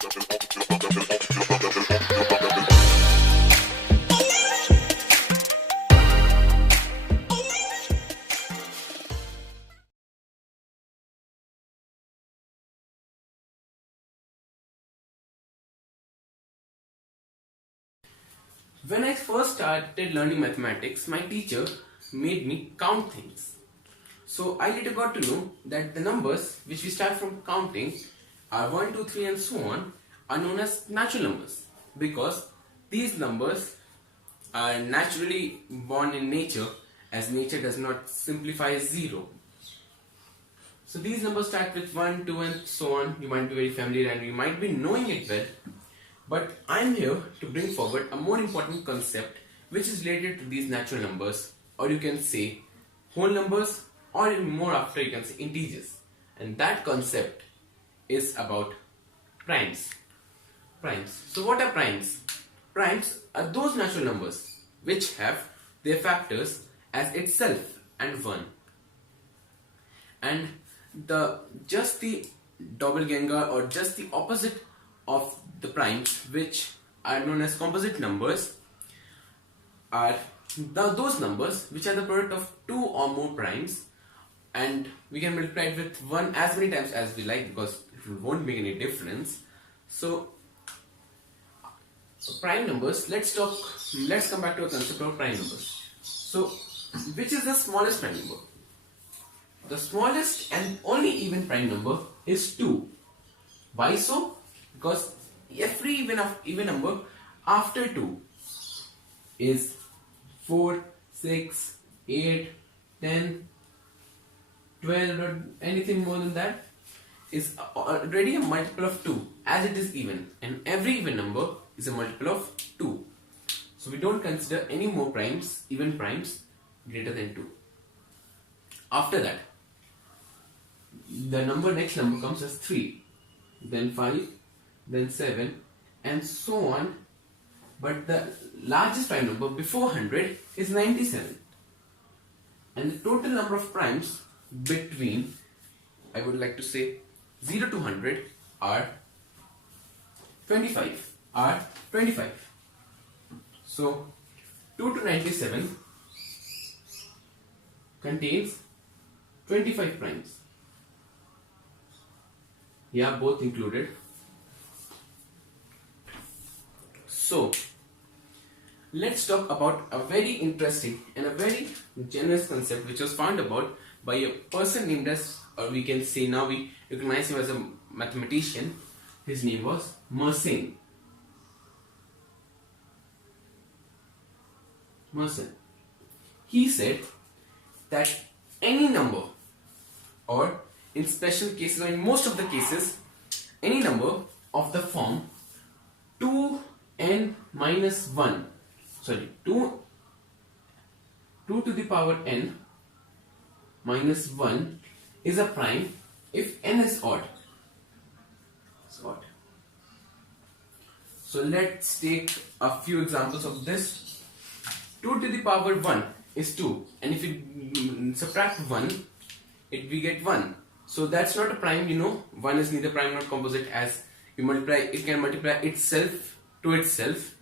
When I first started learning mathematics, my teacher made me count things. So I later got to know that the numbers which we start from counting are 1, 2, 3 and so on are known as natural numbers, because these numbers are naturally born in nature, as nature does not simplify as 0. So these numbers start with 1, 2 and so on. You might be very familiar and you might be knowing it well. But I am here to bring forward a more important concept which is related to these natural numbers, or you can say whole numbers, or even more after you can say integers. And that concept is about primes. Primes. So what are primes? Primes are those natural numbers which have their factors as itself and 1. And just the doppelganger, or just the opposite of the primes, which are known as composite numbers, are those numbers which are the product of 2 or more primes, and we can multiply it with 1 as many times as we like, because it won't make any difference. So prime numbers, let's come back to a concept of prime numbers. So which is the smallest prime number? The smallest and only even prime number is 2. Why so? Because every even number after 2 is 4, 6, 8, 10, 12 or anything more than that is already a multiple of 2, as it is even, and every even number is a multiple of 2. So we don't consider any more primes, even primes greater than 2. After that, the next number comes as 3, then 5, then 7 and so on. But the largest prime number before 100 is 97, and the total number of primes between, I would like to say, 0 to 100 are 25. So 2 to 97 contains 25 primes. Yeah, both included. So let's talk about a very interesting and a very generous concept which was found about by a person named as, or we can say now we recognize him as a mathematician. His name was Mersenne. He said that any number, or in special cases, or in most of the cases, any number of the form 2n minus 1, 2 to the power n minus 1 is a prime if n is odd. So let's take a few examples of this. 2 to the power 1 is 2, and if you subtract 1, we get 1. So that's not a prime, 1 is neither prime nor composite, as you multiply, it can multiply itself to itself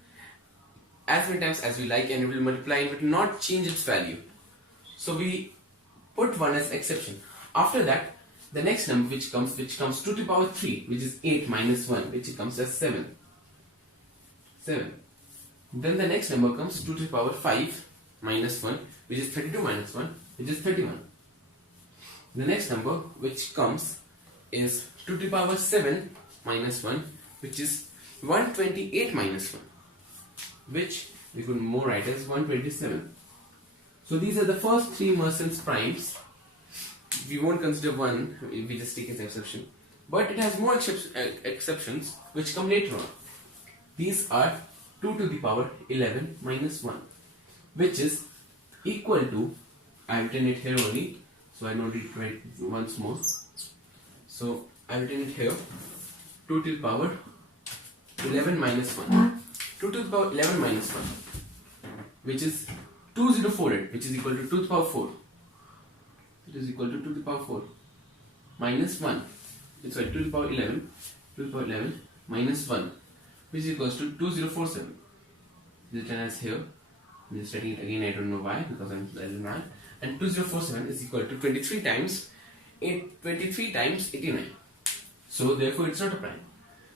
as many times as we like, and it will multiply and it will not change its value. So we put 1 as exception. After that, the next number which comes 2 to the power 3, which is 8 minus 1, which comes as 7. Then the next number comes 2 to the power 5 minus 1, which is 32 minus 1, which is 31. The next number which comes is 2 to the power 7 minus 1, which is 128 minus 1, which we could more write as 127. So these are the first 3 Mersenne's primes. We won't consider 1, we just take as an exception. But it has more exceptions which come later on. These are 2 to the power 11 minus 1, which is equal to, I have written it here only, so I don't need to write once more. So I have written it here, 2 to the power 11 minus 1. 2 to the power 11 minus 1, which is 2048, which is equal to 2 to the power 4. It is equal to 2 to the power 4 minus 1. Sorry, 2 to the power 11. 2 to the power 11 minus 1, which is equals to 2047. Written as here. I'm just writing it again, I don't know why, because I'm mad. And 2047 is equal to 23 times 89. So therefore it's not a prime.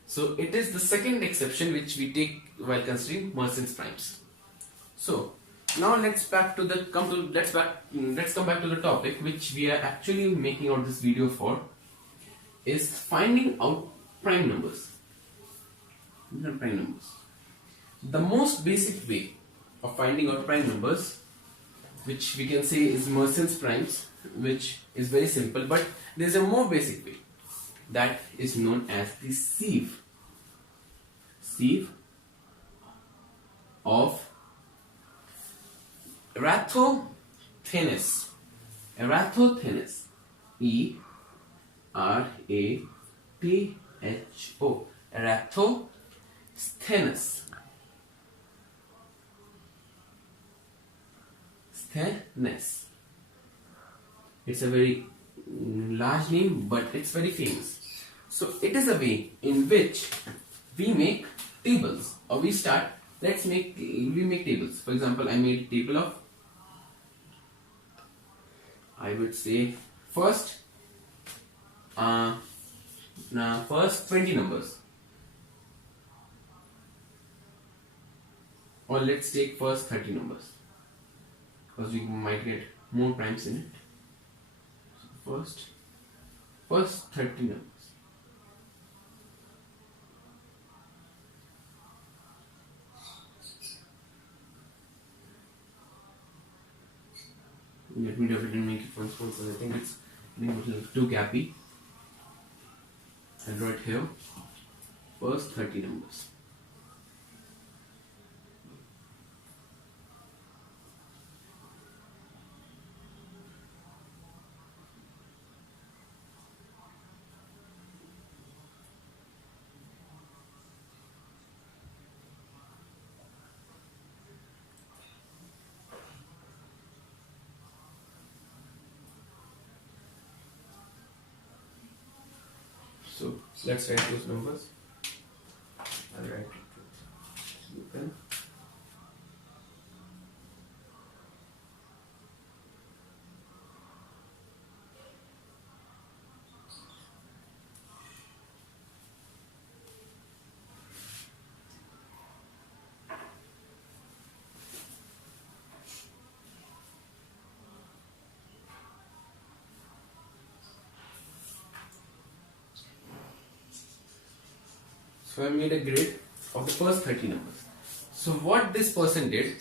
So it is the second exception which we take while considering Merson's primes. So now let's come back to the topic which we are actually making out this video for, is finding out prime numbers. The most basic way of finding out prime numbers, which we can say is Merson's primes, which is very simple, but there is a more basic way that is known as the sieve of Eratosthenes. ERATHO. Eratosthenes. It's a very large name, but it's very famous. So it is a way in which we make tables, or we make tables. For example, I made a table of, I would say, first 20 numbers, or let's take first 30 numbers, because we might get more primes in it. So first 30 numbers. Let me definitely make it once more, because I think it's a little too gappy. I'll write here first 30 numbers. So let's write those numbers. I'll write it with pen. So I made a grid of the first 30 numbers. So what this person did,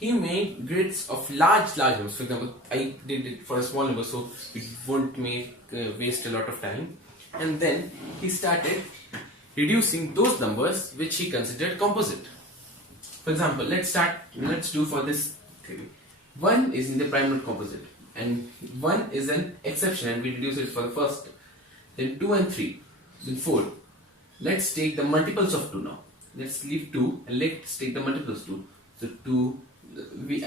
he made grids of large numbers. For example, I did it for a small number, so it won't waste a lot of time. And then he started reducing those numbers which he considered composite. For example, let's do for this theory. 1 is in the prime not composite, and 1 is an exception, and we reduce it for the first. Then 2 and 3, then 4. Let's take the multiples of 2 now. Let's leave 2 and let's take the multiples of 2. So 2,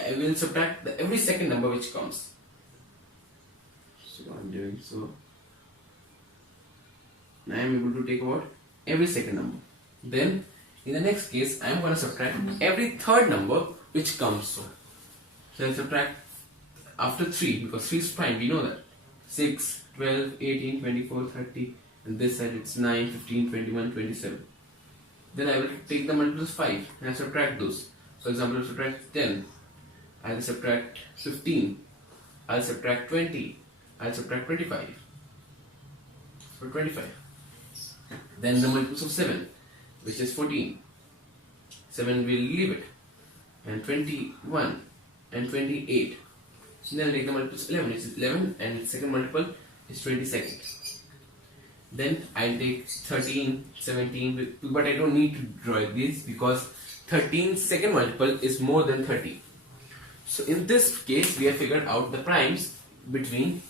I will subtract every second number which comes. So I'm doing so. Now I am able to take about every second number. Then in the next case, I am going to subtract every third number which comes. So I'll subtract after 3, because 3 is prime, we know that. 6, 12, 18, 24, 30. And this side it's 9, 15, 21, 27. Then I will take the multiples 5 and I subtract those. For example, I subtract 10. I'll subtract 15. I'll subtract 20. I'll subtract 25. So 25. Then the multiples of 7, which is 14. 7 will leave it. And 21 and 28. Then I'll take the multiples 11, which is 11, and its second multiple is 22nd. Then I'll take 13, 17, but I don't need to draw these because 13's second multiple is more than 30. So in this case, we have figured out the primes between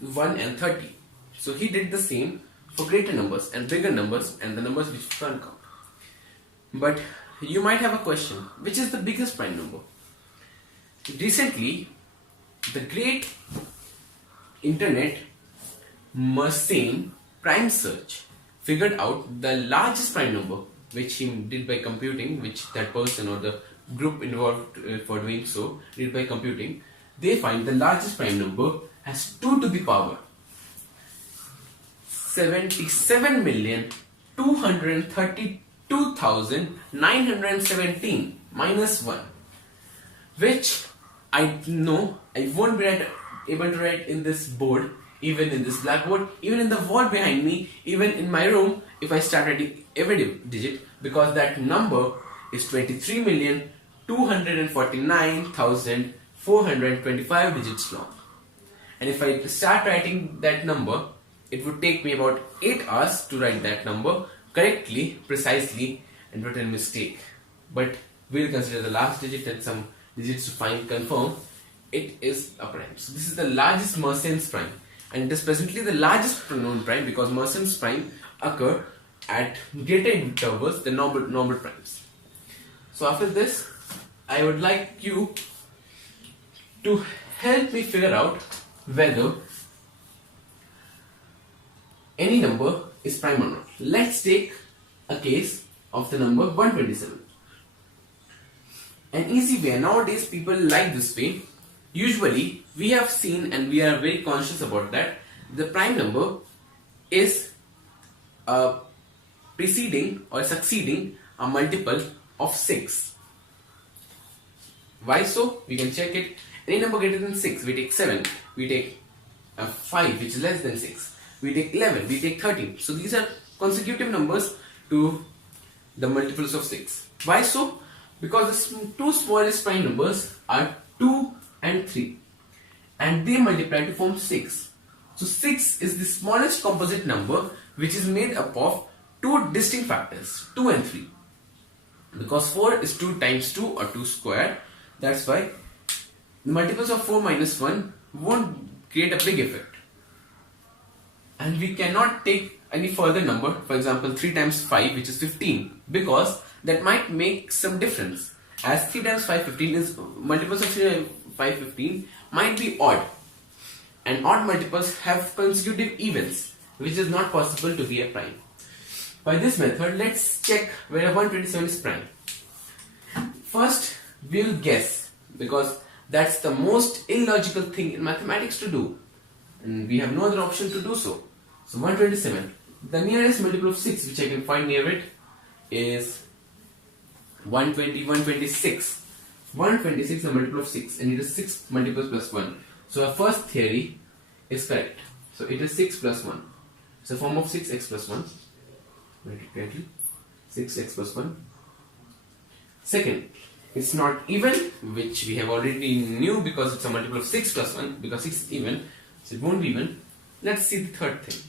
1 and 30. So he did the same for greater numbers and bigger numbers and the numbers which can't count. But you might have a question, which is the biggest prime number? Recently, the great internet Mersenne prime search figured out the largest prime number, which he did by computing, which that person or the group involved for doing so did by computing, they find the largest prime number as 2 to the power 77,232,917 minus 1, which I know I won't be able to write in this board, even in this blackboard, even in the wall behind me, even in my room if I start writing every digit, because that number is 23,249,425 digits long. And if I start writing that number, it would take me about 8 hours to write that number correctly, precisely, and without a mistake. But we'll consider the last digit and some digits to confirm it is a prime. So this is the largest Mersenne prime, and it is presently the largest known prime because Mersenne's prime occur at greater intervals than normal primes. So after this, I would like you to help me figure out whether any number is prime or not. Let's take a case of the number 127. An easy way, nowadays people like this way. Usually we have seen, and we are very conscious about that, the prime number is preceding or succeeding a multiple of 6. Why so? We can check it. Any number greater than 6, we take 7, we take 5 which is less than 6, we take 11, we take 13. So these are consecutive numbers to the multiples of 6. Why so? Because the two smallest prime numbers are 2 and 3, and they multiply to form 6. So 6 is the smallest composite number which is made up of two distinct factors, 2 and 3. Because 4 is 2 times 2 or 2 square, that's why the multiples of 4 minus 1 won't create a big effect. And we cannot take any further number, for example 3 times 5 which is 15, because that might make some difference. As 3 times 5 15 is, multiples of 3 times 5 15 might be odd, and odd multiples have consecutive evens, which is not possible to be a prime. By this method, let's check whether 127 is prime. First, we'll guess, because that's the most illogical thing in mathematics to do, and we have no other option to do so. So 127, the nearest multiple of 6 which I can find near it is 120, 126. 126 is a multiple of 6, and it is 6 multiples plus 1. So our first theory is correct. So it is 6 plus 1. It's a form of 6x plus 1. Write it correctly. 6x plus 1. Second, it's not even, which we have already knew because it's a multiple of 6 plus 1, because 6 is even, so it won't be even. Let's see the third thing.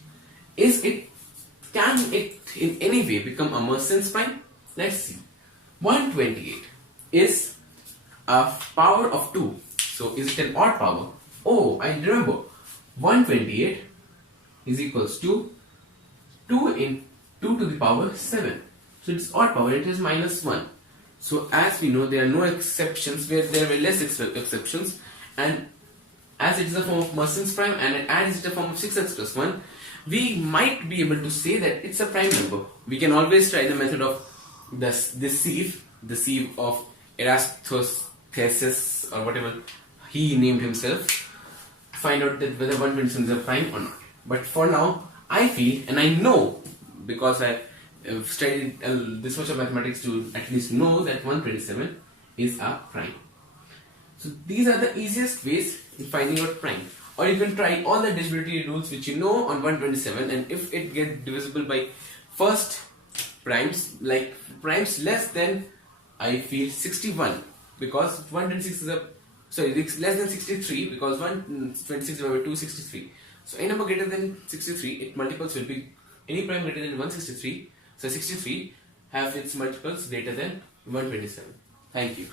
Can it in any way become a Mersenne's prime? Let's see. 128 is a power of 2. So is it an odd power? Oh, I remember. 128 is equals to 2 to the power 7. So it's odd power, it is minus 1. So as we know, there are no exceptions, where there were less exceptions, and as it is a form of Mersenne's prime and as it is a form of 6x plus 1, we might be able to say that it's a prime number. We can always try the method of the sieve of Erasmus or whatever he named himself, find out that whether 127 is a prime or not. But for now, I feel, and I know, because I have studied this much of mathematics to at least know that 127 is a prime. So these are the easiest ways in finding out prime. Or you can try all the divisibility rules which you know on 127, and if it gets divisible by first primes, like primes less than, I feel, 61, because 126 is it's less than 63, because 126 divided by 2 is 63. So any number greater than 63, its multiples will be any prime greater than 163. So 63 have its multiples greater than 127. Thank you.